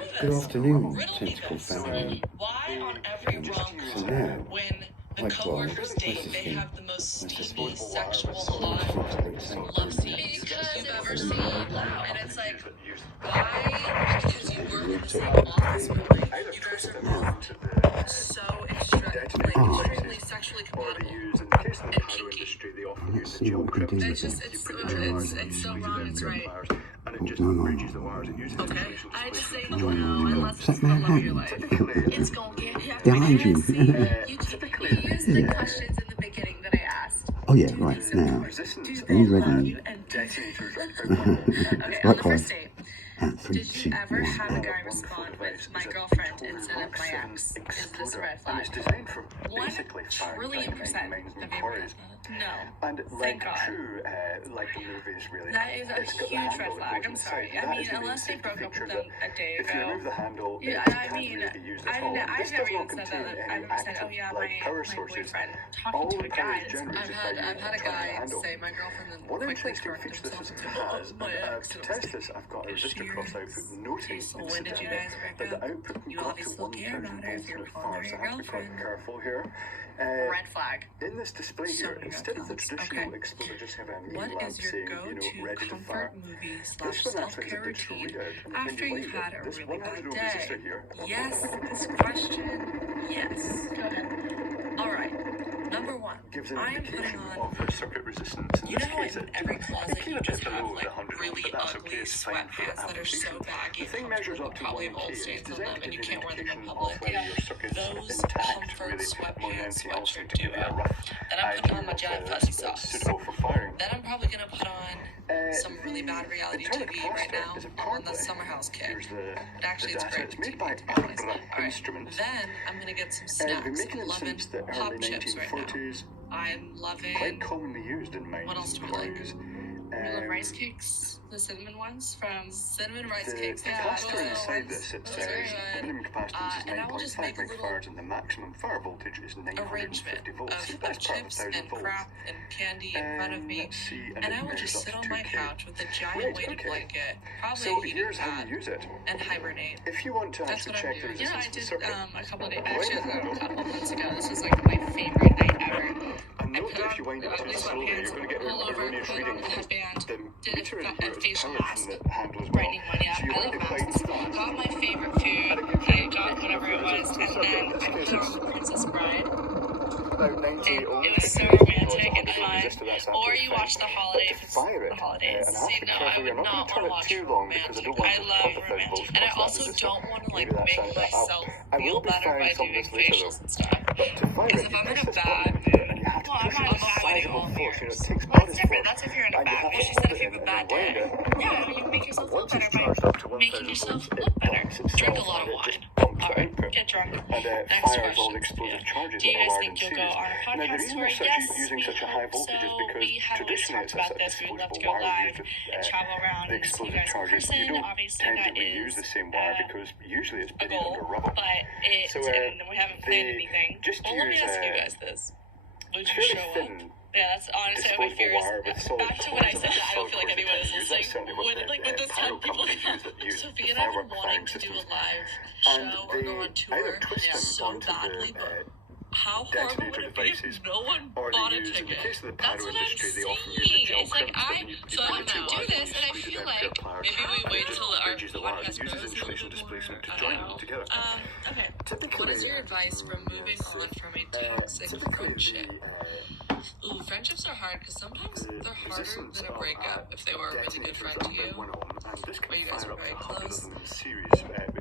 Good afternoon, tentacle family. Why on every So now, when the like coworkers what's date, this they thing? have the most What's this steamy thing? sexual Someone hot seems to like say love scenes you've ever seen. And it's like, why? Because you work in the same office building. You guys are both so extremely sexually compatible. And kinky. Let's see what we can do with it. It's so wrong, it's right. No. Okay. I just say No. unless Is it's that the love of your Manhattan? life. It's gonna get Behind you. You used the questions in the beginning that I asked. Oh yeah, right, now. Are you ready? Okay, on the first date, Three, did two, you ever one. have a guy respond with my girlfriend instead of my ex? Is this a red flag? 1,000,000,000,000% of you read that. No. And Thank God. true, like the movies really. That is a huge red flag. I'm sorry. I mean, unless they broke up with them a day If you ago. remove the handle, Yeah, it I can't mean, really be used at I've all. never This does even not said contain that. any I've never said, oh active, yeah, like, power my sources. boyfriend All talking to the a power guy. is generated I've by had you a turning the guy handle. say my girlfriend and One quickly interesting correct feature this himself system and has, my ex. to test this, I've got a resistor cross output noting So when did you guys break that the up? output can You go up to obviously care 1,000 about her if volts you're and calling far, her so your I have to be quite girlfriend. careful here. Red flag. In this display So here, many instead of the red flags. traditional Okay. exploder just having a What lamp is your saying, go-to ready to fire, comfort movie this / one actually is a self-care digital routine readout. And when after you you've light had it, a this really 100 bad ohm day? resistor here. Yes, this question, yes. Go ahead. All right. Number one, Gives an I am indication putting on. of the circuit resistance. In You know this how case, in every closet you just have below like the 100 ohm, really but that's ugly okay, it's fine for sweatpants that are so application. baggy The thing and measures comfortable, up to probably 1 have old K. It's stains on designed them, to and you give an can't wear them in indication of public. whether your circuit's Those intact, comfort really, more than sweatpants anything else, sweatshirt to give you a duo. rough Then I'm putting on my idea giant of fuzzy whether it's socks. suitable for firing. Then I'm probably gonna put on some really bad reality internal TV right capacitor now. is a I'm on the partly- Summer House kick. Here's the But actually, it's data. great. It's made TV, by to be honest. Arbra All right. Instruments. Then I'm gonna get some They've been snacks. making I'm them loving since the pop early chips right now. 1940s. I'm loving. Quite commonly used in mines What else do and we like? quarries. The rice cakes, the cinnamon ones from Cinnamon Rice The Cakes. capacitor those inside ones. this, it Those says are very the good. minimum capacitance is And I will just 9.5 make a little microfarads and the maximum fire voltage is 950 arrangement volts. So of that's part of chips 1,000 and volts. crap and candy in front of me, Let's see, and I it will measures just up sit to on my 2K. couch with a giant Right, weighted okay. blanket, probably So eating here's how that, you use it. and hibernate. If you want to That's actually what I'm check the doing. Yeah, resistance I of the did circuit, a couple of days, wind actually the handle. a couple months ago. This was like my favorite night ever. And I note put that on if you wind it too ugly slowly, sweatpants, you're going to get pull an over, erroneous put reading. on the headband, The did meter in a here is facial powered mask, from the handle as well. brightening money up. So you I wind love it quite masks. fast. Got my favorite food. I got whatever it was, and then I put on The Princess Bride. About 90 And ohms. it was so You know, it's romantic and 100 ohm fun. resistor, that's Or absolutely you fine. watch The But Holiday to if it's fire it, the holidays. and I have to See, be no, I careful, would you're not not going to turn want to it watch too long because I romantic. don't want I to love pump 1,000 romantic. volts And I across that also resistor. don't want to like Maybe that's make fine. myself I feel will be better firing by some of doing this later facials though. and stuff. But to fire Because it, if you I'm in press a this bad button here, and you have to well, I'm push not it with avoiding sizable all force. You know, it mirrors. takes Well, body that's different. force. That's if you're in a And you bad have mood. to She hold said it if you in have a and bad then wind day. it. Yeah, you make yourself And feel once better it's by charged up to making 1,000 yourself volts, look it better. pumps itself Drink a lot of and it wine. just pumps All right, output. get drunk. And Next fires all question. the explosive charges Do you that are guys wired think in you'll go series. on a Now, the podcast reason tour? they're Yes, using we such a high hope voltage is so. because We had always traditionally talked it's about a this. We'd love to disposable go wire live used and with travel around the and see you explosive guys in charges. person. You don't Obviously, tend to that reuse is the same wire because usually it's a buried under goal, rubble. but it, So, and we haven't planned they anything. just Well, let me use, ask you guys this. Would you fairly show up? thin Yeah, that's honestly my disposable fear is wire with solid back to when I cores said and that I don't feel like solid anyone is cores. That's listening. certainly what With the 10 people companies use that use Sophia and I were firework wanting firing to do a systems. live And show or go on they tour either twist them so onto badly, the but how horrible detonator would it be if devices, no one or bought they a use, in the ticket? case of the That's pyro what I'm industry, they often use a saying. gel It's like crimp that when you so bring I'm the two gonna do wires this, and and I you squeeze it feel down like clear pliers, maybe we and wait it just till our bridges the wires. podcast It uses grows a little insulation bit more. displacement to I join don't them know. together. Okay. Typically, What is your advice for moving on from a toxic friendship? Ooh, friendships are hard because sometimes they're harder than a breakup if they were a really good friend to you. Or you guys were very close.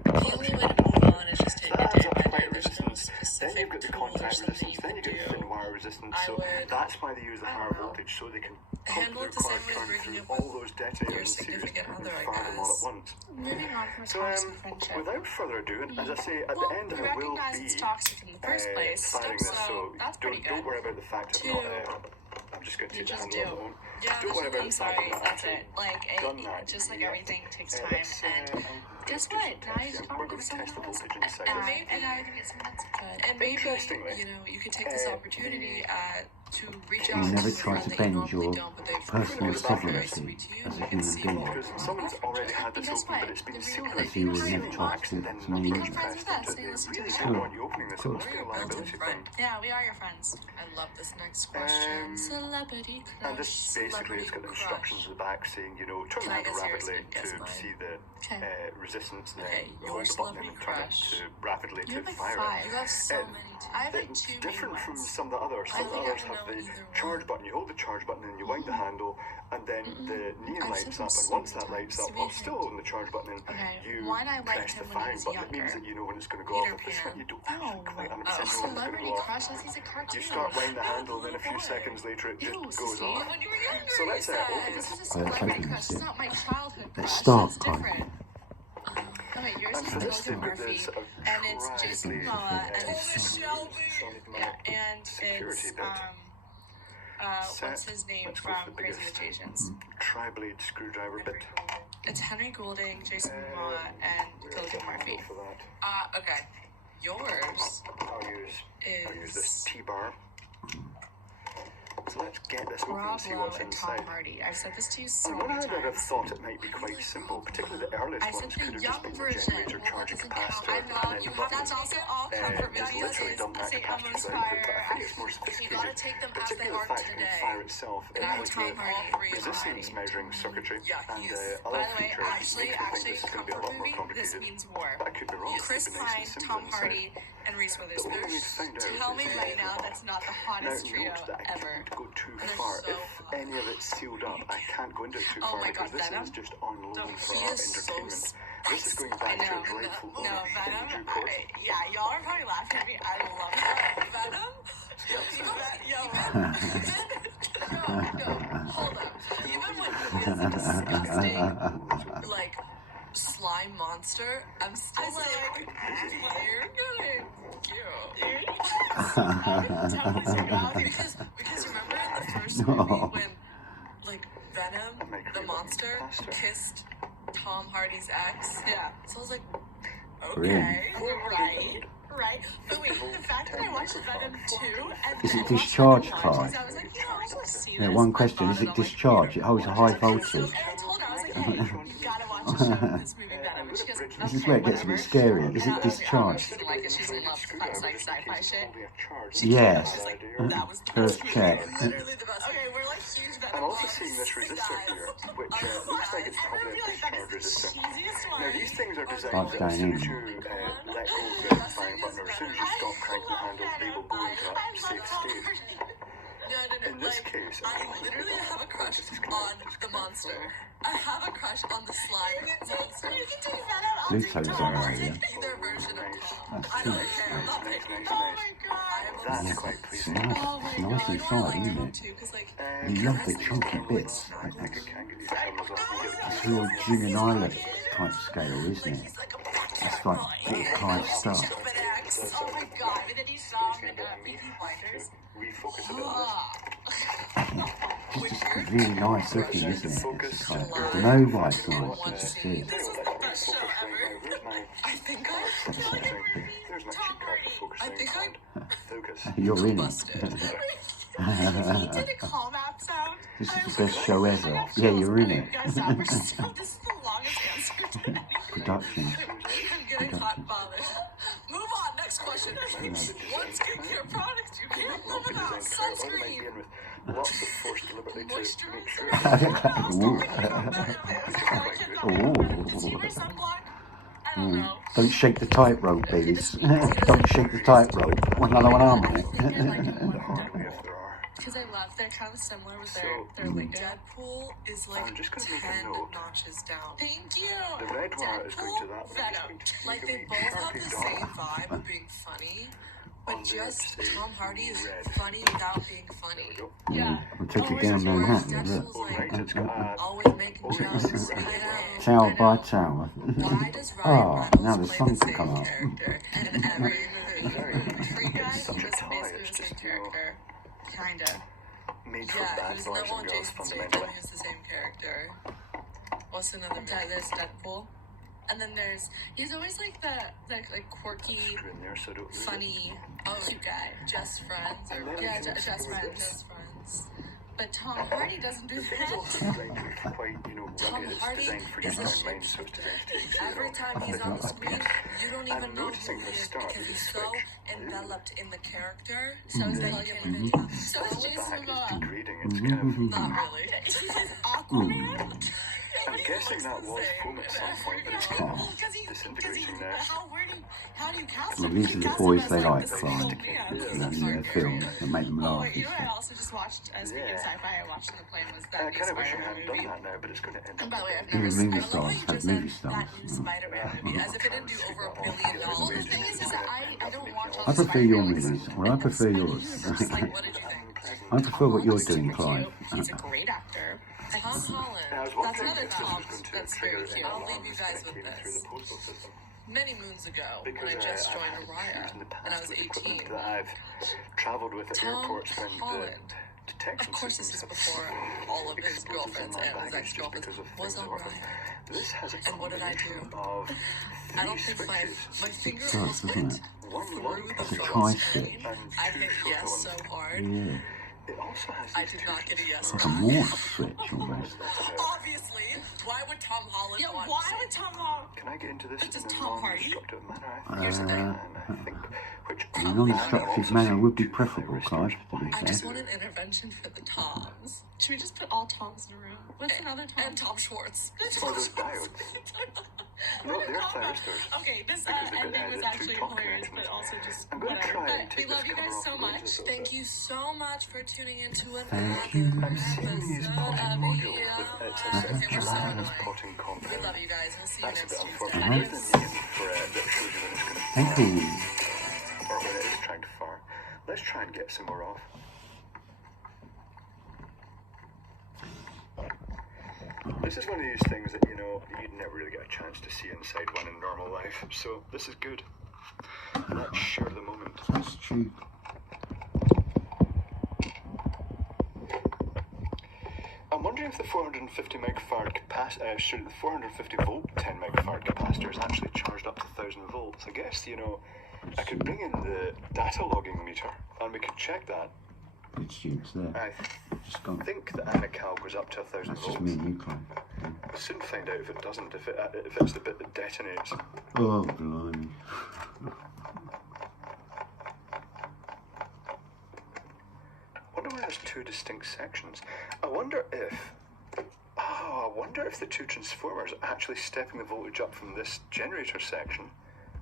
The only way to move on is just take it day by day. There's no Then specific you've got the tool or contact something resistance, you then can you get the do. thin wire resistance. I So would, that's why they use the I higher don't know, voltage so they can handle pump it the their same way as current breaking through up all with those your detonators and series significant and other, I fire them all at guess. once. Moving on from a So, toxic friendship. without further ado, and as I say, at Well, the end we there will recognize be it's toxic in the first place, firing this, so so that's pretty don't good. worry about the fact of Two, not. I'm just going to you take the just handle do. alone. Yeah, Don't worry about I'm the fact sorry, of not that's actually it. Like, done that just like yet. everything takes time, Let's, and guess what? Now you just we're want to going do to something test the else. voltage inside And this. I think it's something that's good. And maybe, Interestingly, you know, you could take this opportunity at to reach You out never to a try friend to that you bend normally your don't, but they've personal proven very sovereignty sweet to you. as a You can human see being. more. Because someone's already had this Guess open, what? but it's been The secretly Because you would reason never why try locked, to then to me nobody Become friends with pressed us. into They it. listen They to really us. don't Cool. want you opening this. It Cool. must be a We're built-in liability friend. thing. Yeah, we are your friends. I love this next question. Celebrity crush. And this basically has got the instructions at the back saying, you know, turn Can I the handle guess yours rapidly and guess to mine? see the Okay. resistance, Okay, then your hold the button celebrity and turn it crush. to rapidly You to have like fire 5. You have so it. many. I have like It's 2 different main from ones. some of the others. I Some of the don't others know have the either charge one. button. You hold the charge button and you wind the handle, and then the neon I've lights said up. them And so once many that lights times. up, while still holding the charge button, Okay, you why did I like press him the when he firing was button. It means younger? that you know when it's going to go Peter off. At this Pan. point, you don't actually quite 100% know when it's going to Celebrity go off. crush. He's a cartoon. You start winding the handle, and then a little few boy. seconds later, it just Ew, goes see? off. When you were younger, So let's you open said. This this. is a Oh, that's celebrity open, crush. It's yeah. not my childhood crush. Let's start, It's Kai. different. Oh wait, yours And is for this, Logan they've got Murphy, this and it's Jason tribally, Momoa, and Holy it's Shelby. yeah, and security it's bit. what's his name Let's go for from the Crazy biggest. Rich Asians? Tri-blade screwdriver bit. It's Henry Golding, Jason Momoa, and Logan Murphy. For that, Okay. Yours I'll use this is T-bar. So let's get this open and Rob see Lowe what's and Tom inside. Hardy. I've said this to you so On one many hand, I'd have times. thought it might be quite simple, particularly the earliest I said ones the could have young just been the version. generator Well, that charging doesn't count. capacitor. I'm not. and You then have. That's also all comfort it's videos. literally dumped that St. capacitor Elmo's to Fire. output, but I think it's more You sophisticated. gotta take them as they Particularly are the fact that today. the fire itself And I'm has Tom the Hardy. resistance measuring circuitry Yeah, and he's- other By the way, features. actually, Makes me think this is going to be a comfort lot more movie. This complicated. means war. But I could be wrong. It Chris could be nice Pine, and simple Tom inside. Hardy, and Reese But what we Witherspoon. need to find out Tell is me if right they now will. that's not the Now, hottest trio note that I ever. can't go too They're far. so If hot. any of it's sealed up, I can't go into it too Oh far my because God, this Venom? is just on loan for he our is so entertainment. This is going I back to know. a rightful No, owner in Venom. due course. Yeah, y'all are probably laughing at me. I love it. Venom? Yo, hold up. Even when he is a disgusting, like, slime monster, I'm still like, you're getting cute. Because remember in the first movie when, like, Venom, the monster, kissed Tom Hardy's ex? Yeah. So I was like, okay, right. But wait, the fact that I watched Venom 2 and Is then it watched discharged, Venom Kai? 1, I was like, you know, I want to see Yeah, this. one I question. bought Is it on my discharged? computer. It holds a high And I voltage. told her, I was like, hey, you gotta watch the show, this movie Venom. And she goes, This is okay, where it gets a bit whatever. scary. Is And it I was discharged? she doesn't like it. She doesn't love like sci-fi shit. Yes. She's like, that was the First best check. movie. Literally the best. Okay, we're like huge Venom. I'm also seeing this resistor here, which looks like it's probably a discharge resistor. Now these things are designed that as soon as you let go of the firing button, or as soon as you stop cranking the handle, they will go into a safe state. No. In this Like, case, I literally have a crush on the monster. I have a crush on the slime monster. Pluto's I'll alright, yeah. take either version of Tom. That's I true. don't care. I'm not Nice, picking. nice, Oh nice. my god. That's quite It's pleasing. nice. Oh my It's nice god. inside, isn't it? Too, 'cause, like, You love the chunky bits. I think it can get these cameras off and get It's real June and Island type scale, isn't it? he's like a bad It's like all kind of stuff. stupid ex. Oh my god. And then he's in Peaky Blinders. refocus a bit on It's just really nice looking, isn't it? It's just like, I don't know why it's nice, it just is. This was the best show ever. this. Now, I think there's my cheat card for I focusing think and focus. You're in it. busted. He did a callback sound. This is the best show ever. Yeah, you're in it. Guys, this is the longest answer to anything. Production. I'm getting hot bothered. Move on. Next question. What skincare products you can't live without? Sunscreen. Lots of force deliberately to make sure. Does he wear sunblock? I don't Mm. know. Don't shake the tightrope, babies. Don't shake the tightrope. Want another one on it? I think I like it more than If Deadpool. there are. Because I love, they're kind of similar with their So, lingo. Deadpool is like I'm just gonna make a 10 note. notches down. Thank you. The red wire is going to that one. Venom. Like they both have the same vibe of being funny, but just Tom Hardy is funny without being funny. Yeah. We'll take it down Manhattan, look. Deadpool's Right, like it's got always making jokes. Tower by tower. Why does Oh, Ryan now Reynolds the play sun the can same come up. character in every movie? Free Guy Such was a tie, basically it's the same just, you know, character. Kinda. made for Yeah, bad he was in boys that one and with girls Jason Statham. fundamentally. He was the same character. What's another movie? There's Deadpool. And then he's always like the like quirky, in there so I don't lose it. funny, cute guy. Just friends. And Or then Yeah, I can just explore friends. this. just friends. But Tom Hardy doesn't do It's that. also designed to be quite, Tom rugged. It's Hardy designed for is your a young mind, shit so it's designed to take Every time he's on the screen, you don't even I'm know who noticing he the is start because of he's the so switch. enveloped in the character. So is that that you like can't even tell. So is Jason Back is Momoa. degrading. It's kind of. Not really. He's Aquaman. I'm guessing that was foam at some point, but it's kind of disintegrating now. How do you cast Well, him? these You are the cast boys him as, they like, this Clive. old man. In films that make them Oh, laugh. wait, you know what I also just watched, speaking of sci-fi, I watched on the plane was I that new kind of wish I Spider-Man hadn't done movie. that now, but it's going to end And up. by the way, I've Even never movie I love how stars you have just movie said stars. that new Spider-Man movie, as if it didn't do over $1 billion. Well, the thing is that I don't watch all I the prefer your Spider-Man movies. Well, I prefer yours. Like, what did you think? I prefer what you're doing, Clive. He's a great actor. Tom Holland. I was That's wondering another if this was Tom going to that's trigger very any cute. I'll leave alarms you guys that with came through this. the postal system. Many moons ago, when Because I just I've joined had Araya, issues in the past and I was with 18. equipment that I've travelled with at Tom airports when Holland. the detection Of course, this systems is have before all of his exploded girlfriends on my and his baggage just ex-girlfriends because of was things on that were- Raya. This has a And what did I combination do? of I don't three think my switches, finger Does, almost doesn't went it? one long through the It's a pulse try screen. switch. and I two hit short yes ones. so hard. Yeah. It also has I these did two not get a yes Like a back. Morse switch almost. Obviously. Why would Tom Holland Yeah, want why would Tom Holland? Can I get into this But does in a Tom Hardy? non-destructive manner? I Here's the thing. and I think which A non-destructive manner would be preferable, Clive, to be I just fair. want an intervention for the Toms. Should we just put all Toms in a room? What's another Tom? And Tom Schwartz. Or those diodes. No, they're thyristors. Okay, this Because they've got ending was the two actually top hilarious, but connections. also just I'm going to whatever. try and But take we this love you cover guys off so the much. lenses a little Thank bit. you so much for tuning into another Thank you. I'm seeing these potting modules that it's a Okay, we're so gelatinous annoying. potting We compound. love you guys. We'll see you That's a next bit Tuesday. unfortunate. Here's the medium for that shows you when it's going to Thank fire, you. or when it is trying to fire. Let's try and get some more off. This is one of these things that, you'd never really get a chance to see inside one in normal life. So this is good. Let's share the moment. That's true. I'm wondering if the 450 megafarad the 450 volt 10 megafarad capacitor is actually charged up to 1000 volts. I guess, I could bring in the data logging meter and we could check that. Good students there. I Just gone. think the Anacal goes up to 1000 That's just volts. me and you, Clive. We'll soon find out if it doesn't, if it's the bit that detonates. Oh, blimey. I wonder why there's two distinct sections. I wonder if the two transformers are actually stepping the voltage up from this generator section.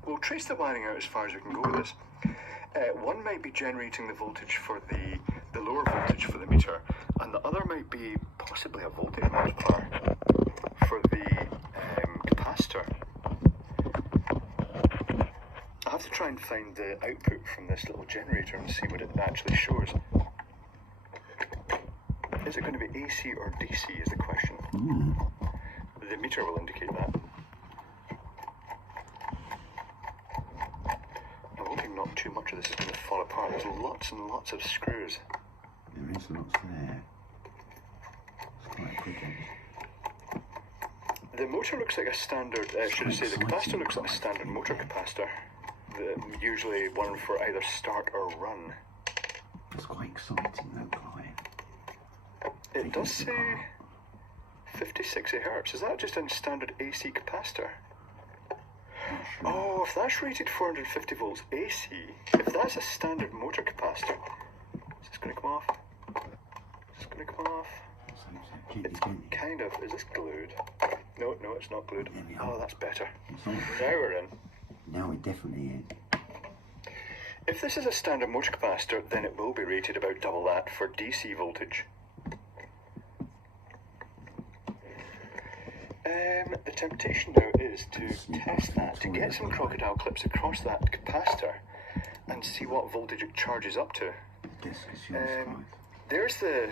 We'll trace the wiring out as far as we can go with this. One might be generating the voltage for the lower voltage for the meter, and the other might be possibly a voltage multiplier for the capacitor. I have to try and find the output from this little generator and see what it actually shows. Is it going to be AC or DC is the question. The meter will indicate that. I'm hoping not too much of this is going to fall apart. There's lots and lots of screws. There is lots there. It's quite a quick one. The motor looks like a standard, should I say, the capacitor looks like a standard motor capacitor. Usually one for either start or run. It's quite exciting though, Clive. It does say 50, 60 hertz. Is that just a standard AC capacitor? Not sure. Oh, if that's rated 450 volts AC, if that's a standard motor capacitor, is this going to come off? Is this going to come off? So, gently, It's gently. kind of. Is this glued? No, it's not glued. There we are. Oh, that's better. It's on. Now we're in. Now it definitely is. If this is a standard motor capacitor, then it will be rated about double that for DC voltage. The temptation now is to test that, to get some crocodile clips across that capacitor and see what voltage it charges up to. Desk is yours, Clive. There's the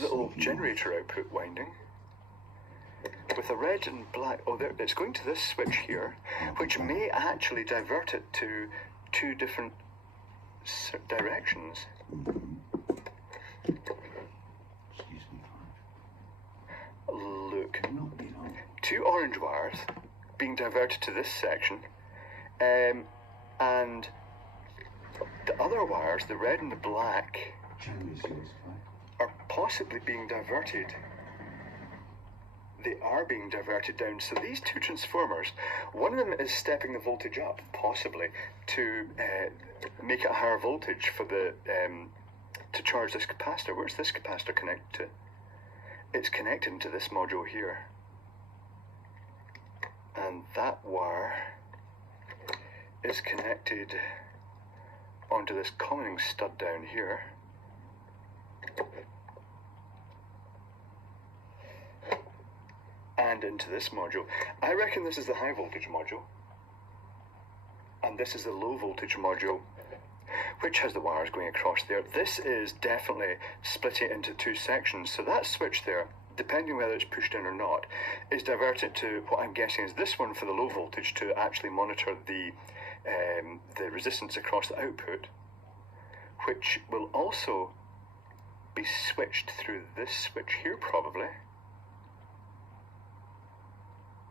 little generator output winding with a red and black. Oh, there, it's going to this switch here, which may actually divert it to two different directions. Excuse me, Clive. Look, Not be long. two orange wires being diverted to this section, and the other wires, the red and the black, are possibly being diverted. They are being diverted down. So these two transformers, one of them is stepping the voltage up, possibly, to make it a higher voltage for the to charge this capacitor. Where's this capacitor connected to? It's connected to this module here. And that wire is connected onto this common stud down here. And into this module. I reckon this is the high voltage module. And this is the low voltage module, which has the wires going across there. This is definitely splitting it into two sections. So that switch there, depending whether it's pushed in or not, is diverted to what I'm guessing is this one for the low voltage to actually monitor the resistance across the output, which will also be switched through this switch here probably.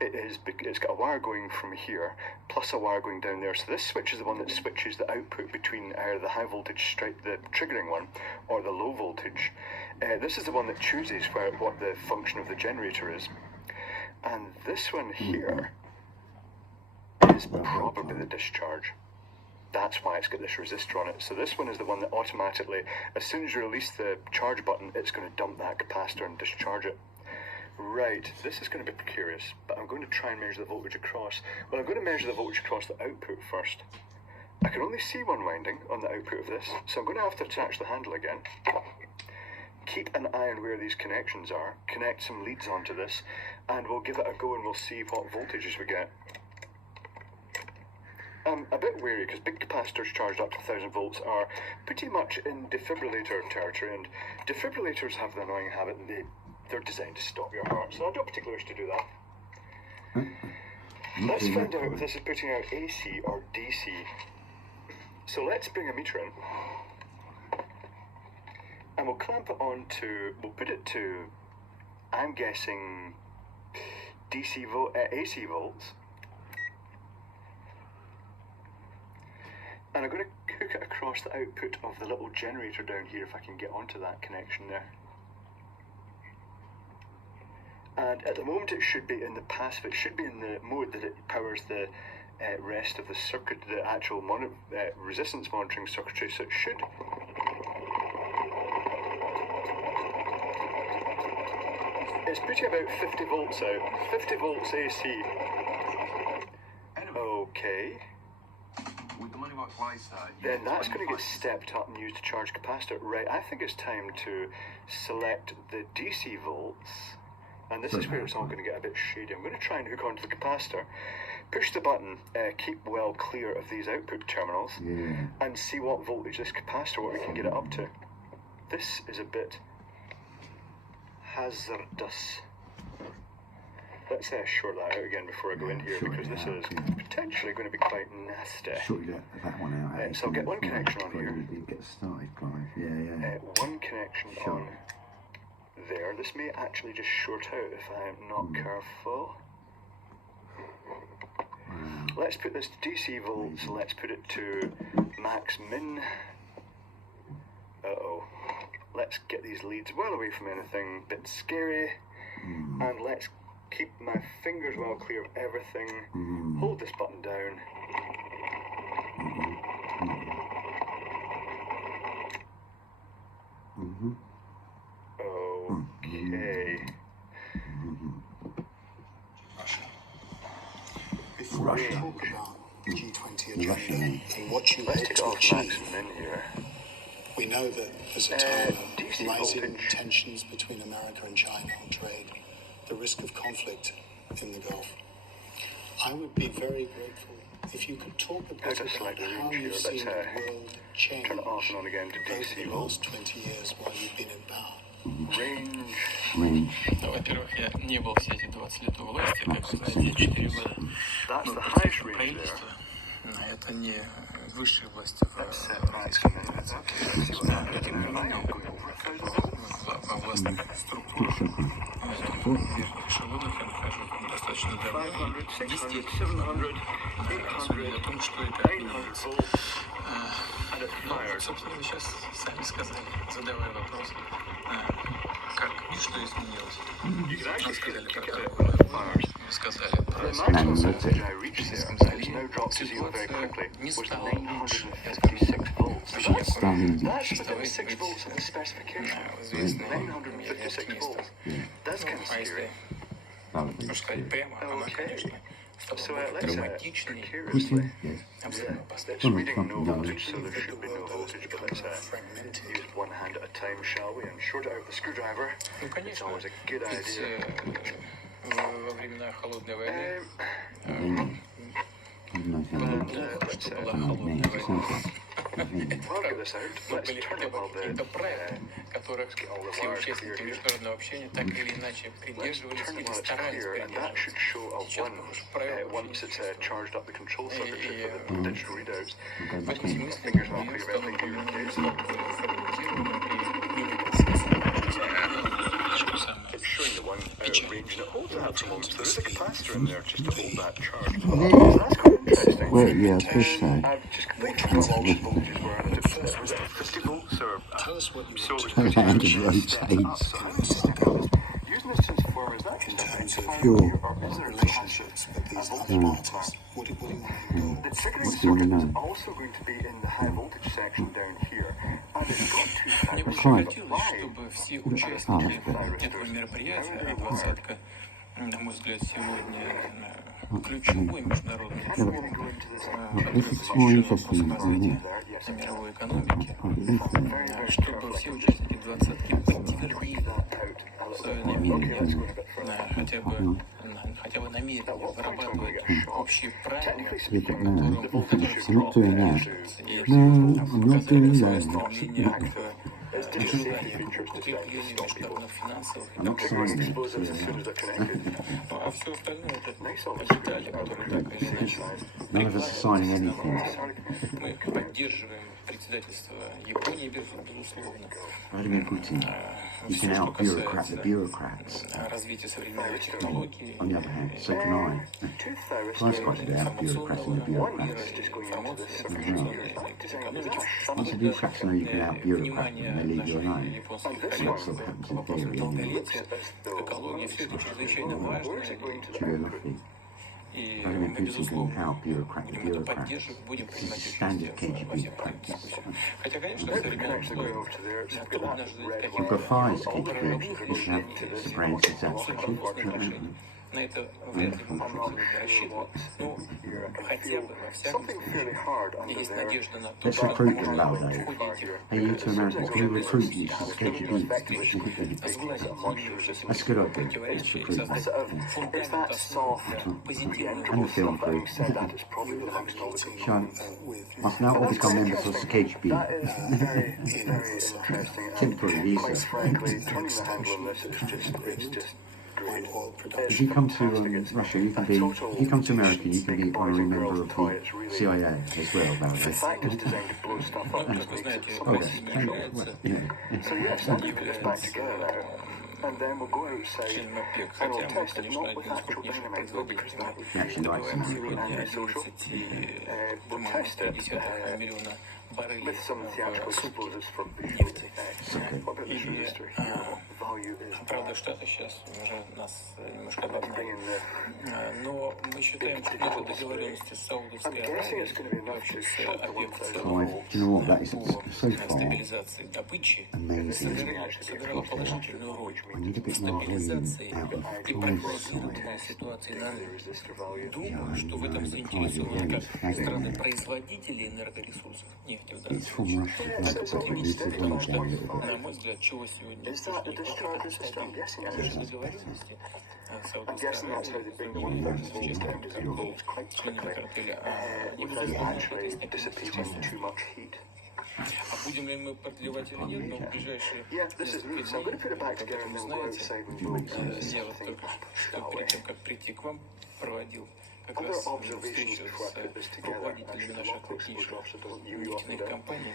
It's got a wire going from here, plus a wire going down there. So this switch is the one that switches the output between either the high voltage straight, the triggering one, or the low voltage. This is the one that chooses what the function of the generator is. And this one here is probably the discharge. That's why it's got this resistor on it. So this one is the one that automatically, as soon as you release the charge button, it's going to dump that capacitor and discharge it. Right, this is going to be precarious, but I'm going to try and measure the voltage across. Well, I'm going to measure the voltage across the output first. I can only see one winding on the output of this, so I'm going to have to attach the handle again. Keep an eye on where these connections are, connect some leads onto this, and we'll give it a go and we'll see what voltages we get. I'm a bit wary because big capacitors charged up to 1000 volts are pretty much in defibrillator territory, and defibrillators have the annoying habit that they're designed to stop your heart, so I don't particularly wish to do that. Let's find out if this is putting out AC or DC. So let's bring a meter in, and we'll clamp it on to, we'll put it to, I'm guessing, AC volts. And I'm going to hook it across the output of the little generator down here if I can get onto that connection there. And at the moment it should be in the passive, it should be in the mode that it powers the rest of the circuit, the actual resistance monitoring circuitry, so it should. It's putting about 50 volts out, 50 volts AC. Okay. Then that's going to get stepped up and used to charge capacitor. Right, I think it's time to select the DC volts. And this is where it's all going to get a bit shady. I'm going to try and hook onto the capacitor, push the button, keep well clear of these output terminals, and see what voltage this capacitor, what we can get it up to. This is a bit hazardous. Let's short that out again before I go in here, because this is potentially going to be quite nasty. Sort that one out. So I'll get one connection on here. Get started, Clive. One connection on there. This may actually just short out if I'm not careful. Let's put this to DC volts. Let's put it to max min. Let's get these leads well away from anything a bit scary. And let's keep my fingers well clear of everything. Hold this button down. Okay. Before we talk about the G20 agenda and what you hope Let's take it to off achieve, maximum in here. we know that there's a time of rising tensions between America and China on trade, the risk of conflict in the Gulf. I would be very grateful if you could talk a bit about how you've seen the world change turn it off and on again to over DC the last 20 years while you've been in power. Range. Ну, во-первых, я не был все эти 20 лет у власти, как вы знаете, 4 года That's был the просто highest range there. правительство. это не высшие власти в Российской Федерации. Во властных структурах верхних эшелонах я нахожусь достаточно давно. Действительно, судя о том, что и как меняется. Ну, собственно, вы сейчас сами сказали, задавая вопрос, как и что изменилось. Вы сказали про торговлю, вы сказали про ситуацию в Персидском заливе. Ситуация не стала лучше, я скажу так. Очень аккуратно. Что вы известный в мире оптимистов. А если сказать прямо, она, конечно, стала драматичнее и абсолютно From Reading from no no. voltage, so there should be no voltage, but let's use one hand at a time, shall we, and short it out the screwdriver. Ну, It's конечно, always a good ведь idea. во времена Холодной войны, Let's что была Холодная война, work this out. Let's были turn хотя it бы all какие-то the проекты, которых все участники международного общения так или иначе придерживались turn it или while it's старались clear, and that should придерживаться. show a Сейчас, one похоже, проект once it's charged up the control circuitry И, for the digital readouts. в этом смысле Fingers not ее quick станут about более the фрагментированным и менее прецизным. Что самое It's showing the one out of range, and it holds that for a moment. So there is a capacitor in there just to hold that charge. That's quite interesting. Well, yeah, I suppose so. I've just completely forgot what all the voltages were. And was it 50 volts or Tell us what you so it was How pretty hand much rotates. stepped up. So how does it step up? Using this transformer, is that just a Fuel. or is there a relationships with these other parties. What do you want to know? The triggering What do you wanna circuit is know? also going to be in the high voltage section down here. And it's got two Мне бы towers. очень Right. хотелось, чтобы все участники этого мероприятия, двадцатка, на мой взгляд, сегодня ключевой международный форум, который посвящен вопросам развития мировой экономики, чтобы все участники двадцатки подтвердили свое намерение, хотя бы намерение вырабатывать общие правила, Yeah, but no, которым I'm not doing that. и No, I'm not doing свое that. стремление к укреплению международных финансовых и I'm not торговых signing Suppose it. as soon as they're connected. Ну, а все остальное это детали, которые так или иначе None of us are signing anything. мы поддерживаем председательство Японии, безусловно. Vladimir Putin, he Все, can что out-bureaucrat the касается bureaucrats. развития современной технологии, On the other hand, so can I. Two thyroids. So I've got to out-bureaucrats and the One here bureaucrats. is just going into this информационной экономики, Once the bureaucrats know you can out-bureaucrat them, they leave you наших alone. японских That's коллег what happens к in вопросам theory. долголетия, экологии, все это чрезвычайно важно. Geography. И Vladimir мы, Putin can безусловно, out-bureaucrat the будем это bureaucrats. поддерживать, будем This is принимать standard участие во KGB всех этих practice. дискуссиях. Хотя, конечно, в современных условиях трудно ожидать You've got five каких-то KGB. You should have Sopranos example. на это вряд ли можно рассчитывать. Ну, хотя бы, во всяком случае, есть надежда на то, Let's что recruit them, можно Valdo. в ходе этих Hey, you two Americans, can you recruit you to the KGB? сгладить That's a good idea. Let's противоречия и recruit создать them. фундамент основ для позитивного And the film crew. Sean, must now all become members of the KGB. Very interesting. Temporary Quite visa. frankly, turning the handle on this is just great. If you come to Russia, you can be. If you come to America, you can be honorary member of the CIA as well, The Valdo. fact is designed to blow stuff up. Ну, Just как вы makes it знаете, so Oh, much that's special. well, yeah. So yes, I'm going to put this back together now, and then we'll go outside членом ОПЕК, and хотя we'll мы, test it конечно, not одни with из actual крупнейших dynamite, but because производителей. that Yeah, actually, like Добываем some. сегодня social. 11,2 миллиона баррелей with some theatrical в сутки explosives for visual нефти. effects. What about the И, industry here? Value is правда, Штаты сейчас уже нас немножко bringing обогнали. the Но мы считаем, что наши договоренности с Саудовской I'm guessing it's Аравией going to be и enough вообще to с shut the ОПЕК ones в out. целом Oh, do you know what? That is so по far стабилизации добычи amazing. сыграла положительную роль I need a в bit more volume стабилизации out of и voice. прогрессивной ситуации на рынке. Думаю, что в этом заинтересованы как страны-производители энергоресурсов, нефти в данном It's from случае, Russia. так и It's потребители, потому что, down a little bit. на мой взгляд, чего сегодня Is that the discharge system? I'm guessing it is. договоренности I'm Саудовской guessing that's how the big Аравии, one versus члены down to zero volts quite членами quickly картеля, without невозможно actually объяснить dissipating too much heat. А будем ли мы продлевать или нет, но в ближайшие Yeah, this is neat. So I'm going to put it back как together вы and then go знаете, outside and we'll я вот только что перед тем, как прийти к вам, проводил как Other раз observations встреча before I put this с together, руководителями actually, наших local exposure крупнейших officer doesn't you often нефтяных done. компаний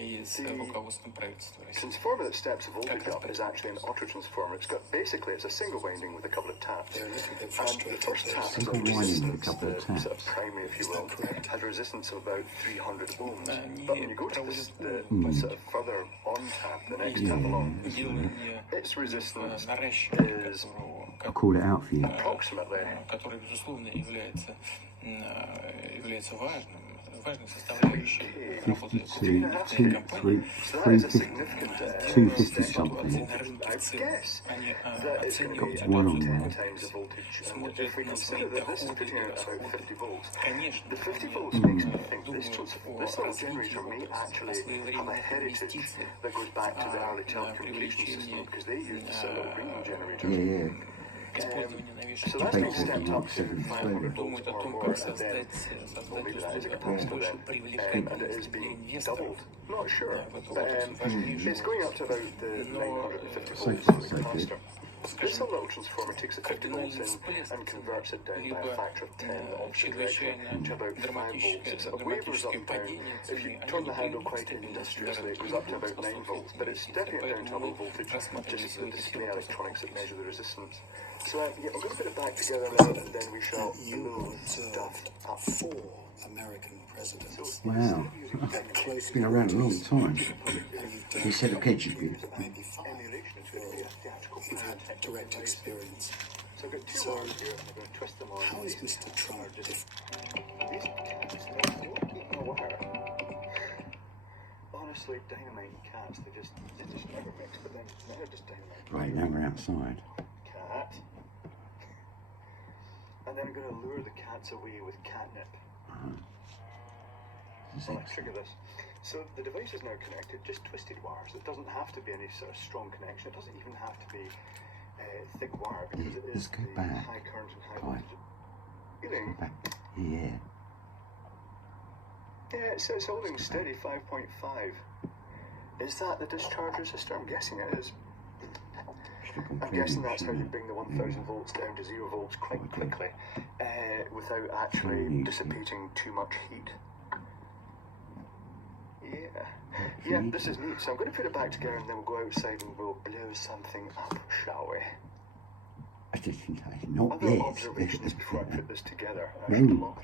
и с руководством правительства России. Transformer that steps voltage up is actually an auto transformer. It's got basically it's a single winding with a couple of taps. They're a little bit And the frustrated. first tap is Single a winding with a resistance, couple of the sort of taps. primary, if you will, has a resistance of about 300 ohms. Они But when you go to проводят the sort of further on tap, the next tap along, делание its resistance наращивания, is I'll call it out for you. approximately который, безусловно, является важной составляющей работы 52, компании. so that is a significant 250 step up. something. На рынке I в целом guess они that it's going to be оценивают One about on 10 there. times the voltage. And Смотрят if we на свои consider that this is доходы putting и out about расходы. 50 volts, Конечно, the 50 volts они makes me think думают this little generator may о actually have a своевременных heritage инвестициях, that goes back to the early на telecommunication system привлечение because they used this little ring generator. Yeah, использования новейших So that's been Basically, stepped up to like 500 volts думают о or том, more, как and then создать maybe that is a условия capacitor больше then, and it привлекательности is для being инвесторов. doubled. Not sure, В эту but отрасль важнейшую. it's going up to about the 950 So volts far, for the so good. capacitor. This little transformer takes the 50 volts in and converts it down by a factor of 10 in the opposite direction to about 5 volts. It sort of wavers up and down. If you turn the handle quite industriously, it goes up to about 9 volts, but it's stepping it down to a low voltage, just the display electronics that measure the resistance. So yeah, I'm going to put it back together now, and then we shall You move observed stuff up. 4 American presidents. wow. Get close It's been around a long time. He said a KGB. maybe 5. Emulation is going to be a theatrical You've had direct experience. So I've got two So, arms here, and I'm going to twist them on. How is Mr. Trump different? These cats, they're so eating a wire. Honestly, dynamite and cats, they just never mix, but then they're just dynamite. Right, now we're outside. Cat. And then I'm going to lure the cats away with catnip. When I trigger this. So the device is now connected, just twisted wires. It doesn't have to be any sort of strong connection. It doesn't even have to be thick wire because it is Let's go the back. high current and high Right. voltage. Feeling. Back. Yeah. Yeah, it says holding steady 5.5. Is that the discharge resistor? I'm guessing it is. I'm guessing that's how you bring the 1000 volts down to 0 volts quite quickly without actually dissipating too much heat. Yeah, this is neat. So I'm going to put it back together and then we'll go outside and we'll blow something up, shall we? Not Other yet. observations before I put this together. No.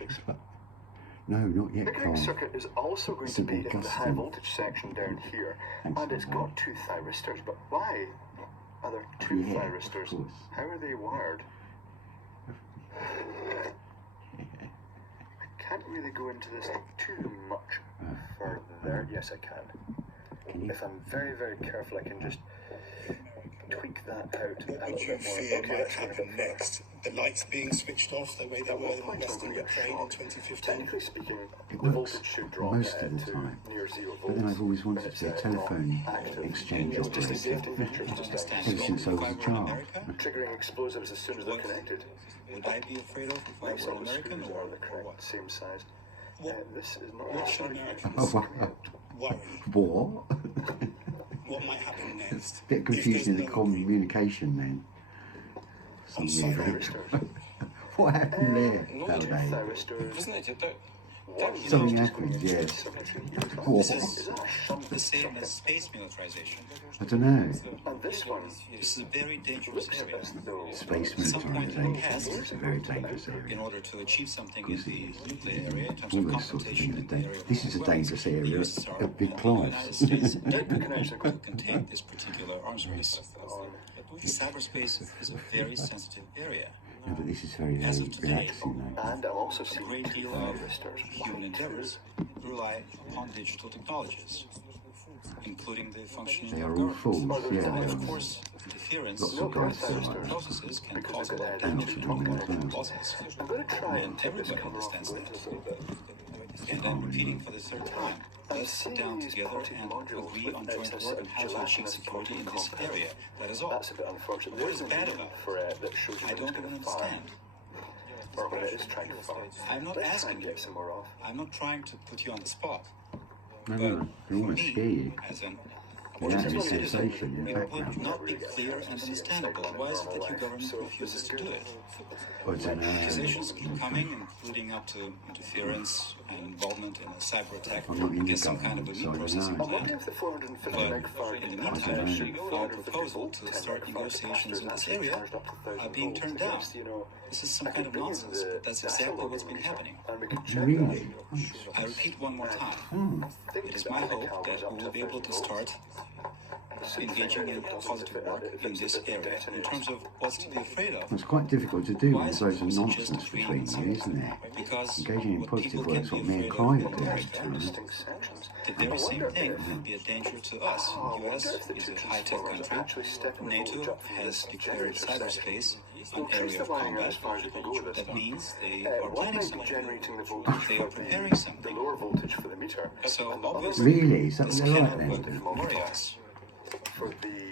No, not yet, Pickering Carl. circuit is also going to be in the high voltage section down here, and it's got 2 thyristors. But why are there 2 Yeah, of thyristors? course. How are they wired? I can't really go into this too much further. Yes, I can. If I'm very, very careful, I can just tweak that out a What little would you bit more. fear Okay, might let's go a happen bit further. next? The lights being switched off the way they At were what in point I'm Western going to get Ukraine in shocked? 2015? Technically speaking, It the works voltage should drop most of the to time. near 0 volts. But then I've always when wanted it's, to be a not telephone active. exchange It's just a operator safety feature, it's just down. ever since I was a child. Triggering explosives as soon as they're connected. Would I be afraid of if I Nice were little American screws or, are the or correct what? same size. This is not What should actually- Americans Oh, wow. worry? What? What might happen next? Bit of confusion in the If there's no communication then. Some some weird. Thyristors. What happened there, Ну, Two Faraday? thyristors. Вы знаете, это One Something is happened, going into yeah. the circuitry here. What? Is that a shunt The same circuit? as space militarization. I don't know. And this one This is a very dangerous looks area. as though Space Some point in the militarization past, is a very dangerous in area. order to achieve something in the nuclear area, in terms All of those sorts of confrontation things in are the dangerous. area, This is a of dangerous the area USSR of big and the United class. States Take the connection to contain this particular arms race. Cyberspace is a very sensitive area. No, but this is very, As very of today, relaxing though. and I'm also A seeing great two deal of thyristors. human endeavors rely upon digital technologies, including the functioning They of are all governments. fools, yeah. And they of are. course, interference Lots No, of they're guys thyristors. processes can Because cause a they've lot of got damage energy to talking chemical about it. processes. I'm going to try And and take this everybody cover off and understands go that. into this a little bit. And I'm repeating for the third time. Let's sit down these together potted and modules agree with on it's joint a work sort on of how to achieve gelatinous security in protein this compound. area. That is all. That's a bit unfortunate. What There is isn't bad a about it? for that shows you I when it's don't even going to fire. understand. Or when it is trying to fire. I'm not Let's try asking and you. get some more off. I'm not trying to put you on the spot. No, no, I can almost scare you. As an Yeah, this it's one here sensation in the It background. would not be clear and understandable. Why is it that your government refuses to do it? But it's an Accusations keep coming, including up to interference and involvement in a cyber attack I'm not in the against some kind of a government, meat so I processing don't know. I wonder plant. if the 450 But meg fire in the capacitors meantime, should our 450 proposal volt to 10 start meg negotiations capacitors in this actually area charged up to 1,000 are being volts. turned down. Yes, you know, This is some I kind could of bring in nonsense. the That's data exactly what's logging been meter, happening. and we could check Really? that. I repeat one more time. I think It is the my Atlantic hope cable is that up we will be able to 1,000 volts. start engaging in positive work in this area. In terms of what's to be afraid of, It's quite difficult to do why when is there's it loads of always just nonsense between between you, isn't there? because Engaging in what positive people work can is be what me and afraid Clive of are in doing. America, Distinct sections. the very I same wonder thing if- would be a danger to us. The US if the is two a high-tech transformers are actually country. stepping the voltage NATO up from has this declared generator cyberspace We'll an trace area the of wiring combat. as far as we can go with this That one. means they are One planning might be something. generating the voltage They for are preparing the something. lower voltage for the meter. So and the other obviously, Really? Is that what this they're like cannot then? but worry us. for the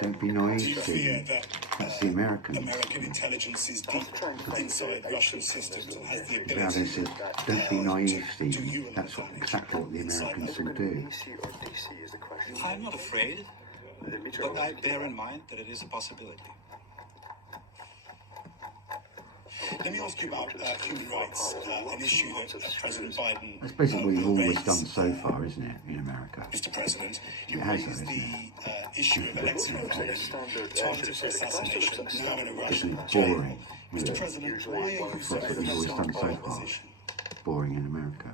Don't be naive, fear Steve. that That's the Americans. American intelligence is deep inside Russian systems and has the Yeah, ability they said, don't be naive, to Steve. urinate That's on it. exactly what the Americans should do. AC or DC is the question. I'm not afraid, The meter but I will- bear in mind that it is a possibility. Let me ask you about human rights, an issue that President Biden That's basically what you've always raised. done so far, isn't it, in America? Mr. President, you It has, raised though, the issue of Alexei Navalny, targeted for assassination, now in a Isn't Russian it jail. boring? Mr. Yeah. President, why are you That's so what you've always done so concerned far. position? Boring in America.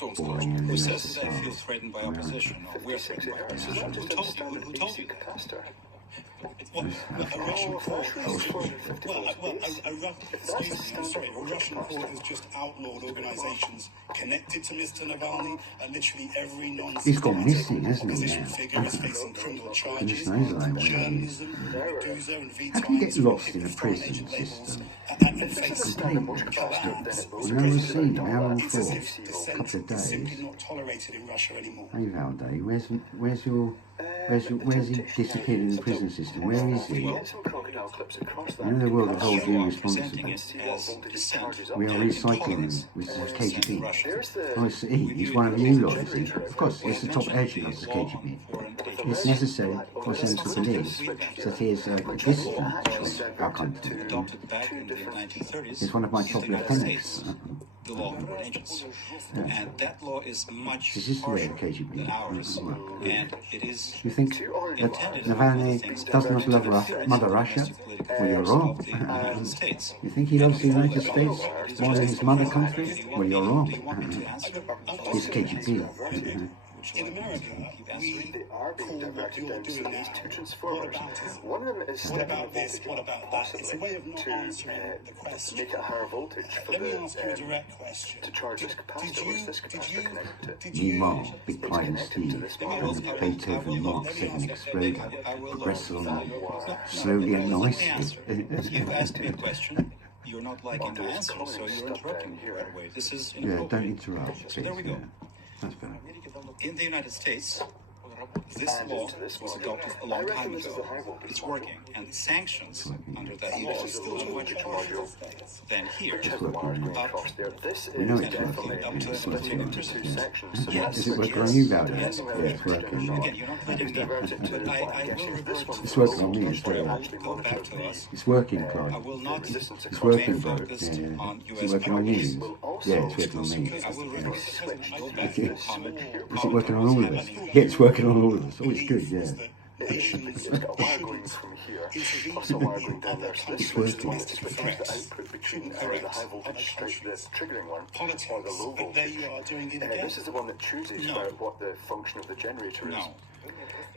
Who Boring in the US says as that they well. feel threatened by America. opposition, or we're threatened by So opposition? that Who just a told you? standard Who told AC you? capacitor. Well, a Russian court has, well, a Russian court has just outlawed organisations connected to Mr. Navalny, and literally every He's gone non-sympathetic missing, hasn't he, opposition now? figure is facing criminal charges. Goodness knows I won't have Journalism, Medusa, and How can you get V-Times lost hit in a the front prison page labels system? and If this face is a standard multicapacitor, then collapse. it will You know, we've seen how long It's as for? if A dissent couple of is simply days. not tolerated in Russia anymore. Hey Valday, where's he disappeared in the prison system? Where is he? Get some crocodile clips across that. You know the world will hold you You are presenting responsible. it as dissent. We are and recycling intolerance him with the towards KGB. Russia. Here's the Oh, see, he's one of you lot, is he? Of course, he's the top agent of the KGB. It's necessary for them to believe that he is a dissident of our country. Adopted back in the 1930s. He's one of my in top the United lieutenants. States, the law of agents. And that law is much This is the way harsher the KGB than ours. work. And it is You think that Navalny does not love Mother Russia? Well, you're wrong. United States. You think he loves the United States more than his mother country? Well, you're wrong. Do you want me to answer? He's KGB. In America, we They are being call what directed you're down to doing these now. two What transformers. about it? One of them is What stepping about the this? voltage What up about that? It's a way of not to answering the question. make it a higher voltage for Let me the ask you a direct question. to charge this capacitor. What's this capacitor connected to? Meanwhile, Big Pie and Steve and Beethoven, Mark 7 explode, progressively, slowly and nicely. You've asked me a question. You're not liking my answer, so you're interrupting me right away. This is Yeah, don't inappropriate. interrupt, So there we please. go. Yeah. That's better. In the United States, this law was adopted a long time ago. It's working, and sanctions under that law are much harsher than here. It's working. Across there. This We know is it's definitely working. to It's a working. into two sections. So Yeah. that's Is it the working on gas. you, Valda? Yes, Yeah, it's working. Again, you're not letting me, but I will revert to It's working on me as I well. will go back to us. It's working, I Clive. will not It's working, remain bro. focused Yeah, yeah. on Is US it working on you? powers. Yeah, it's working on me. I will revert to go back Yeah. to comment. Is it working on all of us? Yeah, it's working on all of us. Oh, it's good, yeah. It's got a wire going from here, plus a wire going down there. So this switch is the one that switches the output between the high voltage straight, the triggering one, or the low But there voltage. you are doing it again. This is the one that chooses about what the function of the generator is. No.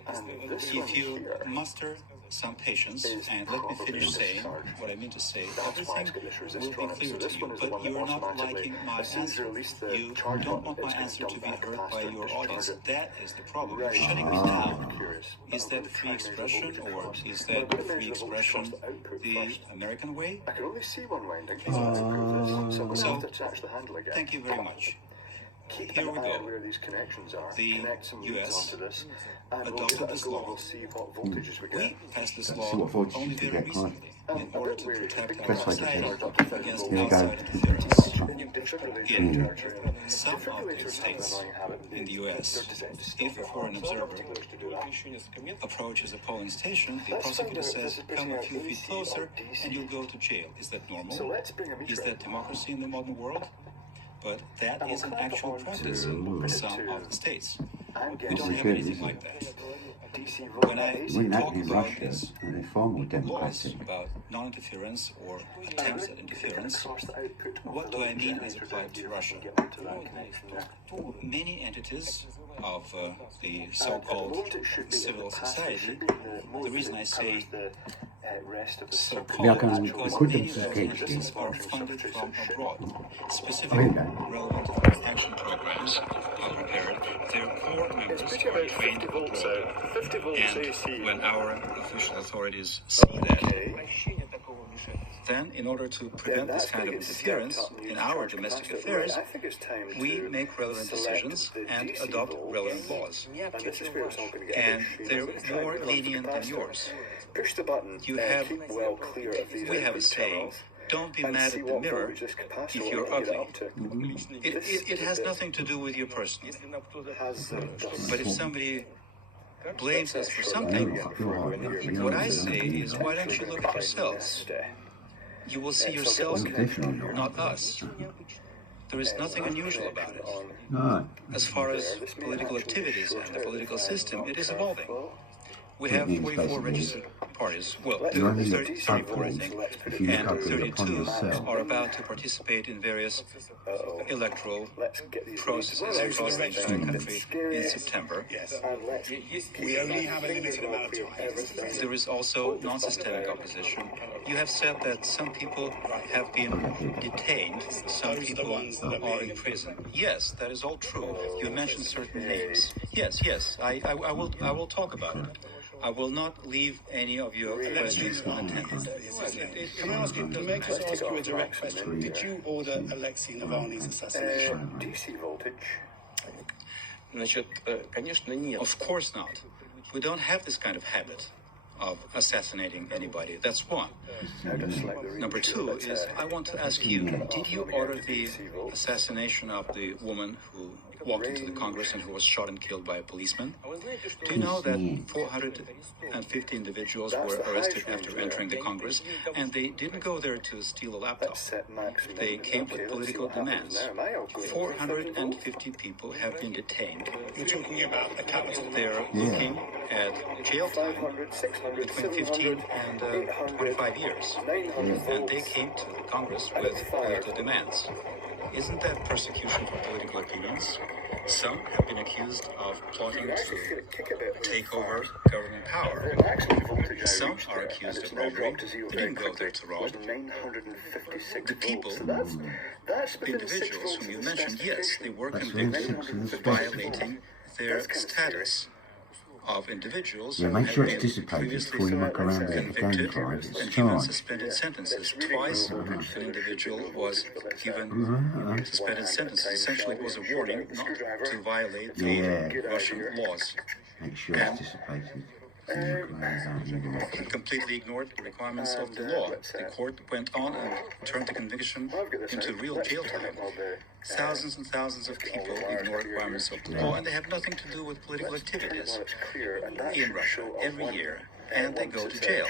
And this one If you here, muster some patience, and let me finish saying what I mean to say, that's why it's got everything this will resistor on be it. clear So to this you, one is the but one that you're not automatically, liking my as soon as you answer. release the You charge don't want button, my it's going answer to to dump be back heard capacitor by and your discharge audience. it. That is the problem. You're Right. shutting me I'm down. curious. Is I'm that gonna try free and measure the expression, voltage or across. is Well, I'm that gonna free measure the voltage expression across the output the first. American way? I can only see one winding, so let's improve this. So I'm going to have to attach the handle again. Thank you very much. Keep Here an we eye on go. where these connections are. The Connect some leads US onto this, and we'll adopted give it a this go. law. We'll see what voltages we We get. passed this Let's law see what voltage only you very get, Clive. recently in order to protect our Best way to society test. against Here we go. outside interference. in some of the states in the US, if a foreign observer approaches a polling station, the prosecutor says, come a few feet closer and you'll go to jail. Is that normal? Is that democracy in the modern world? But that is an actual practice in some of the states. We don't have anything like that. When I talk about this laws about non-interference or attempts at interference, what do I mean as applied to Russia? Many entities of the so-called civil society, the reason I say so-called is because many of those entities are funded from abroad. Specific relevant action programs are prepared. Their core members are trained abroad. And when our official authorities see that, then in order to prevent this kind of interference in our domestic affairs, we make relevant decisions and adopt relevant laws. And they're more lenient than yours. You have, we have a saying, don't be mad at the mirror if you're ugly. It has nothing to do with you personally. But if somebody blames us for something, what I say is, why don't you look at yourselves? You will see yourselves, not us. There is nothing unusual about it. As far as political activities and the political system, it is evolving. We have 44 registered parties, well, 34 I think, and 32 are about to participate in various electoral processes across the entire country in September. We only have a limited amount of time. There is also non-systemic opposition. You have said that some people have been detained, some people are in prison. Yes, that is all true. You mentioned certain names. Yes, I will talk about it. I will not leave any of your questions unattended. Can I ask you, can I just ask you a direct question? Did you order Alexei Navalny's assassination? DC voltage. Of course not. We don't have this kind of habit of assassinating anybody. That's one. Number two is, I want to ask you, did you order the assassination of the woman who walked into the Congress and who was shot and killed by a policeman? Do you know that 450 individuals were arrested after entering the Congress, and they didn't go there to steal a laptop? They came with political demands. 450 people have been detained. You're talking about a capital. They're looking at jail time between 15 and 25 years. And they came to the Congress with political demands. Isn't that persecution for political opinions? Some have been accused of plotting to take over government power. Some are accused of robbery. They didn't go there to rob. The people, the individuals whom you mentioned, yes, they were convicted of violating their status of individuals who make sure have it's been dissipated previously before you muck around with the convicted game card. It's and given charged. suspended sentences. Twice an individual was given suspended sentences. Essentially, it was a warning not to violate the Russian laws. Make sure it's dissipated. He completely ignored the requirements of the law. The court went on and turned the conviction into real jail time. Thousands and thousands of people ignore requirements of the law, and they have nothing to do with political activities in Russia every year, and they go to jail.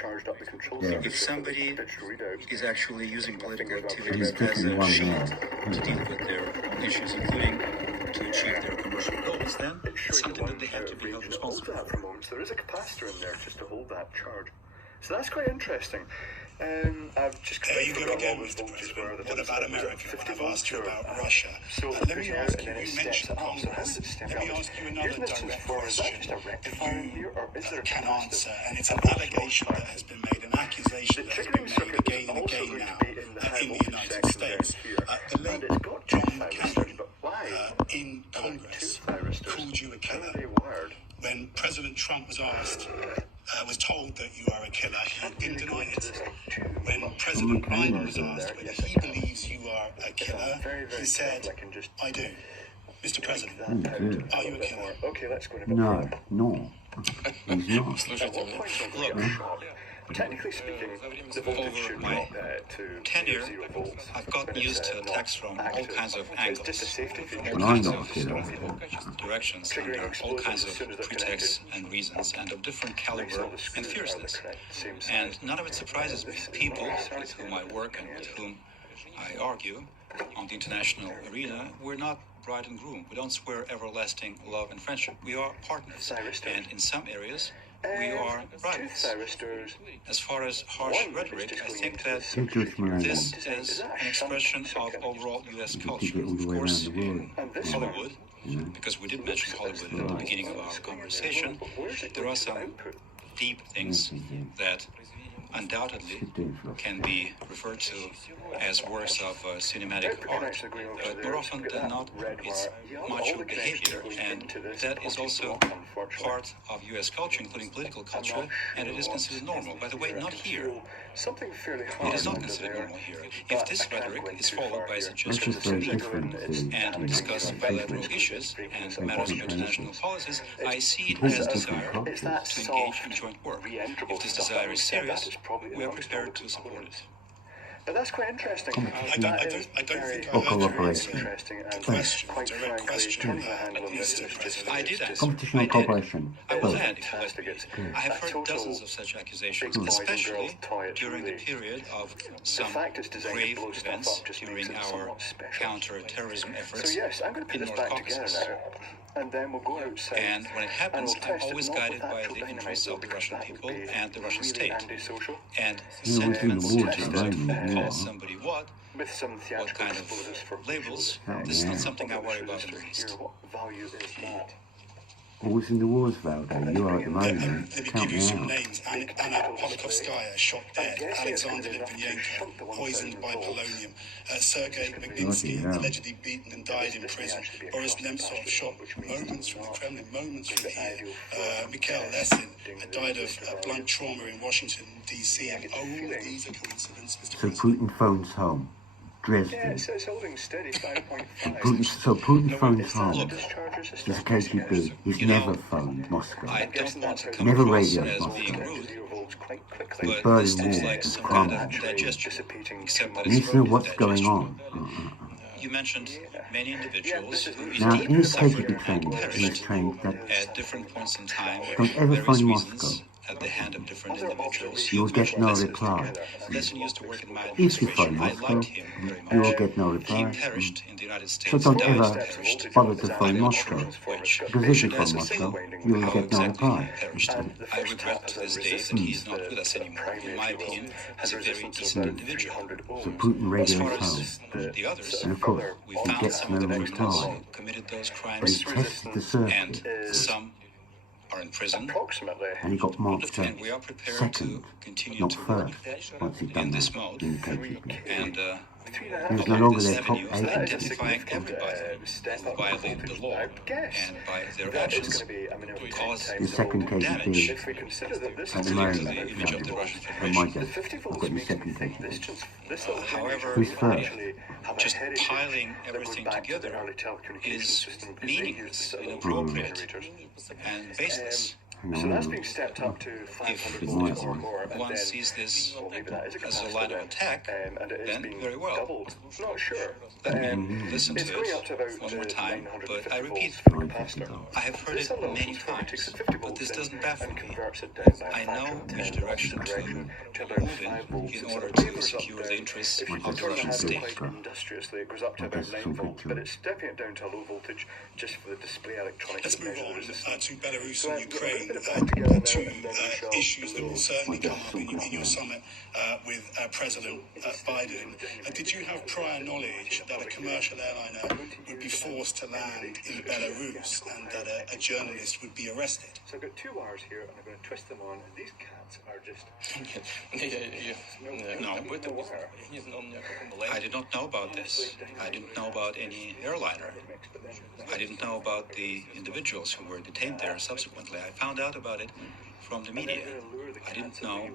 If somebody is actually using political activities as a shield to deal with their issues, including to achieve their commercial goals, then it's something that they have to be held responsible for. So there is a capacitor in there just to hold that charge. So that's quite interesting. I've just There you go again, Mr. President. What about America? I've asked you about Russia. So Let me ask you, you mentioned Congress. Let me ask you another direct question that you can answer, and it's an allegation that has been made, an accusation that has been made again and again now in the United States. The late John Kennedy in Congress called you a killer. When President Trump was asked, was told that you are a killer, he didn't deny it. When President Biden was asked whether he believes you are a killer, he said, I do. Mr. President, are you a killer? Okay, let's go No, no. He's not. At what point of the workshop, Technically speaking, the voltage should Over my drop to tenure, 0 volts. I've gotten when used it's, to attacks from all active. kinds of It's just a angles, safety from feature. all Well, I'm kinds not of kid. directions, Triggering under all explosives kinds as soon as of they're pretexts connected. and reasons, and of different Makes all caliber the and screws fierceness. are the correct same size. And none of it surprises me. People with whom I work and with whom I argue on the international arena, we're not bride and groom. We don't swear everlasting love and friendship. We are partners. And in some areas, we are rivals. As far as harsh rhetoric, I think that this is an expression of overall U.S. culture. Of course, in Hollywood, because we did mention Hollywood at the beginning of our conversation, there are some deep things that undoubtedly can be referred to as works of cinematic art, but more often than not, it's macho behavior, and that is also part of U.S. culture, including political culture, and it is considered normal. By the way, not here. It is not considered normal here. If this rhetoric is followed by suggestions to speak and discuss bilateral issues and matters of international policies, I see it as desire to engage in joint work. If this desire is serious, we are prepared to support it. But that's quite interesting. I don't think I cooperation. the question, direct question, Mr. President. I did ask. Competition I and did. cooperation. I will add, if you let me. I have heard dozens of such accusations, especially during the period of some grave events during our counter-terrorism So efforts yes, I'm going to put in this North back together Caucasus. now. And then we'll go outside. And when it happens, and we'll I'm test it always not guided with by actual the dynamite, interests of the because Russian that would people be and the Russian really state. antisocial. And Yeah, we're doing sentiments the wars as at to the who moment, yeah. calls somebody what, With some what theatrical kind of explosives for labels, Oh, this is yeah. not something I worry about in the least. What value is that? Always in the wars, Valdo. You are at the moment. Let me Count give you me some out. names. Anna Politkovskaya, shot dead. Alexander Litvinenko, poisoned by polonium. Sergei Magnitsky, allegedly beaten and died in prison. Boris Nemtsov, shot moments from the Kremlin, moments from here. Mikhail Lesin died of blunt trauma in Washington, D.C. And all of these are coincidences, Mr. So President. Putin phones home. Dresden. Yeah, it's holding steady, 5.5. Putin phones home. Look, He's a KGB. He's You know, never phoned Moscow. I don't want to come Never across radioed as Moscow. being rude, The but Berlin this looks Wall like is some kind of crumbled. digestion, except that You need it's to know verbal what's going digestion. on. You mentioned many individuals who Now, indeed in the suffered KGB training, and in the perished training that at different points in time Don't for ever various find reasons Moscow. at the hand of different individuals. you will get no reply. Lesin used to work in my If you administration. phone I Moscow, liked him very you will much. get no He reply. perished in the United States. So don't died ever perished. bother to phone I'm not Moscow. sure which. Because if you Should I phone say Moscow, you will how get no exactly he reply. perished? I regret to this day that he is not with us anymore. In my opinion, he's a very decent individual. So Putin As far radios as home. the others, And of course, we he found gets some of the no criminals reply. who committed those But crimes, he tested the circuit, and some are in prison, Approximately. and he got marked and we are out prepared second, to continue not to work first, once he'd in done this that mode in the KGB. and He was no along longer this their top avenue of agent. identifying everybody who violated the law and by their actions caused The second damage KGB If we consider that this at the is moment. to the image of the Russian On my Federation. desk, I've got the second KGB. However, Who's first? just piling everything together is meaningless, inappropriate, and baseless. So that's been stepped up to 500 volts or more. And One then, sees this well, maybe that is a as a capacitor line of then, attack, and it is then being very well. doubled. Not sure. Let me listen It's to going up it to about one more time, 950 but I repeat, volts for capacitor. I have heard This it alone many takes times, 50 but volts this in doesn't baffle and me. converts it down by a I factor know of 10 which volts direction to about move 5 in volts. in So order it to goes up secure there. the interests If you of the turn Russian the state. handle quite industriously, it goes up to I about guess 9 something volts, to but it. it's stepping it down to a low voltage just for the display electronics. Let's to move measure the on resistance. to Belarus So and I've got a Ukraine, bit of that together now, two and then we shall issues that will certainly come up in your Yeah. summit with President Biden. Did you have prior knowledge that a commercial airliner would be forced to land in Belarus and that a journalist would be arrested? So I've got 2 wires here, and I'm going to twist them on, and these cats are just... No, I did not know about this. I didn't know about any airliner. I didn't know about the individuals who were detained there subsequently. I found out about it from the media. I didn't know.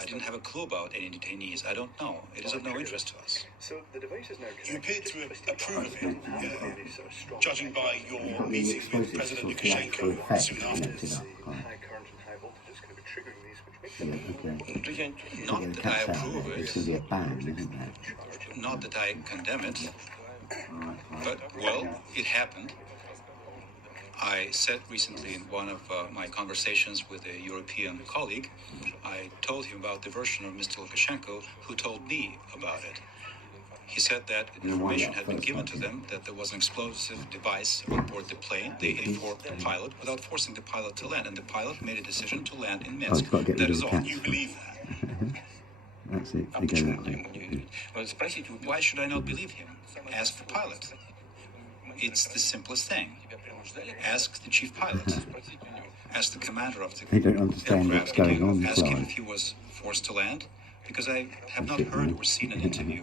I didn't have a clue about any detainees. I don't know. It is of no interest to us. So the device is now You appear connected. to approve of it, judging by your You've got the meeting with explosives President sort of like for Lukashenko effect soon connected afterwards. up. Right. High current and high voltages can be triggering these, which makes Yeah, them okay. Not Get the that I cats out approve of of it. It's it, going to be a ban, isn't it? not that I condemn it, but, well, it happened. I said recently in one of my conversations with a European colleague, I told him about the version of Mr. Lukashenko who told me about it. He said that information had been given to them that there was an explosive device on board the plane. They informed the pilot without forcing the pilot to land, and the pilot made a decision to land in Minsk. got to get rid That of is the all. cats. You believe that? That's it. They go that way. Why should I not believe him? Ask the pilot. It's the simplest thing. Ask the chief pilot. Ask the commander of the They don't understand what's aircraft. going on, Ask him Clive. if he was forced to land, because I have not heard or seen an interview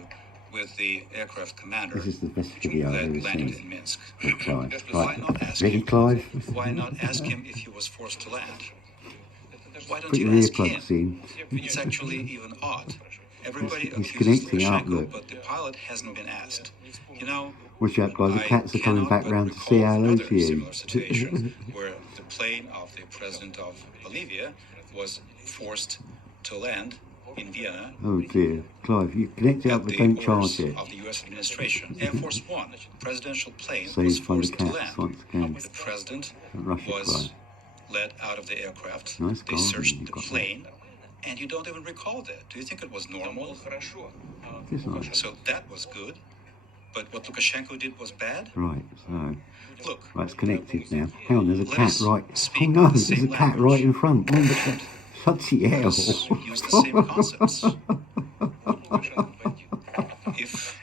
with the aircraft commander This is the best video I've that ever landed seen. in Minsk. Clive. Why Right. not ask Ready, him? Clive? Why not ask him if he was forced to land? Why don't Put you your ask him? earplugs in. It's actually even odd. Everybody He's accuses connecting up, Lukashenko, look. but the pilot hasn't been asked. You know, Watch out, guys. The I cats are coming cannot back but round to recall say hello another to you. similar situation where the plane of the president of Bolivia was forced to land in Vienna Oh dear. Clive, you connect it up at but the don't orders charge it. of the U.S. administration. Air Force One, presidential plane, So was you find the forced to cats land. once again. The president Russia was Clive. let out of the aircraft. Nice They garden searched you've the got there. plane, and you don't even recall that. Do you think it was normal? It's not. So that was good. But what Lukashenko did was bad? Right, so. Look, Right, it's connected now. Hang on, there's a Let cat us right. speak Oh no, the there's a same cat language. right in front. Oh, look at bloody hell. let's use the same concepts. If,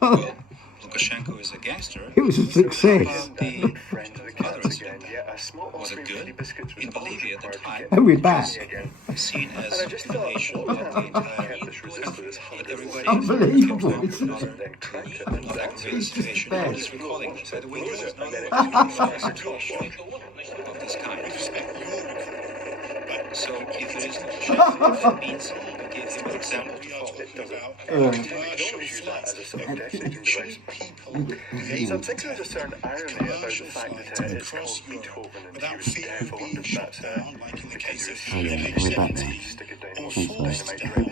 well, Lukashenko is a gangster, It was a success. the friends of the other cats incident, again. Yeah, a small was it offering good? penny biscuits was In Bolivia at the required to time, get And we're back. again. seen as And I just a thought, nation what of the happened? entire Kept this resisted this country. That 100 everybody Unbelievable, came isn't together it? then cracked it to and not that aggravate the situation. bad. Nobody's recalling this. By the way, this is not and then it a was situation of this kind. So if it is Lukashenko, that means you give him an example to follow. commercial flights I'm thinking there's a certain irony about the fact that it's called Beethoven and he was devil, and that's down, like in the case of Oh yeah, we're back now. stick it down or with forced dynamite down. driven.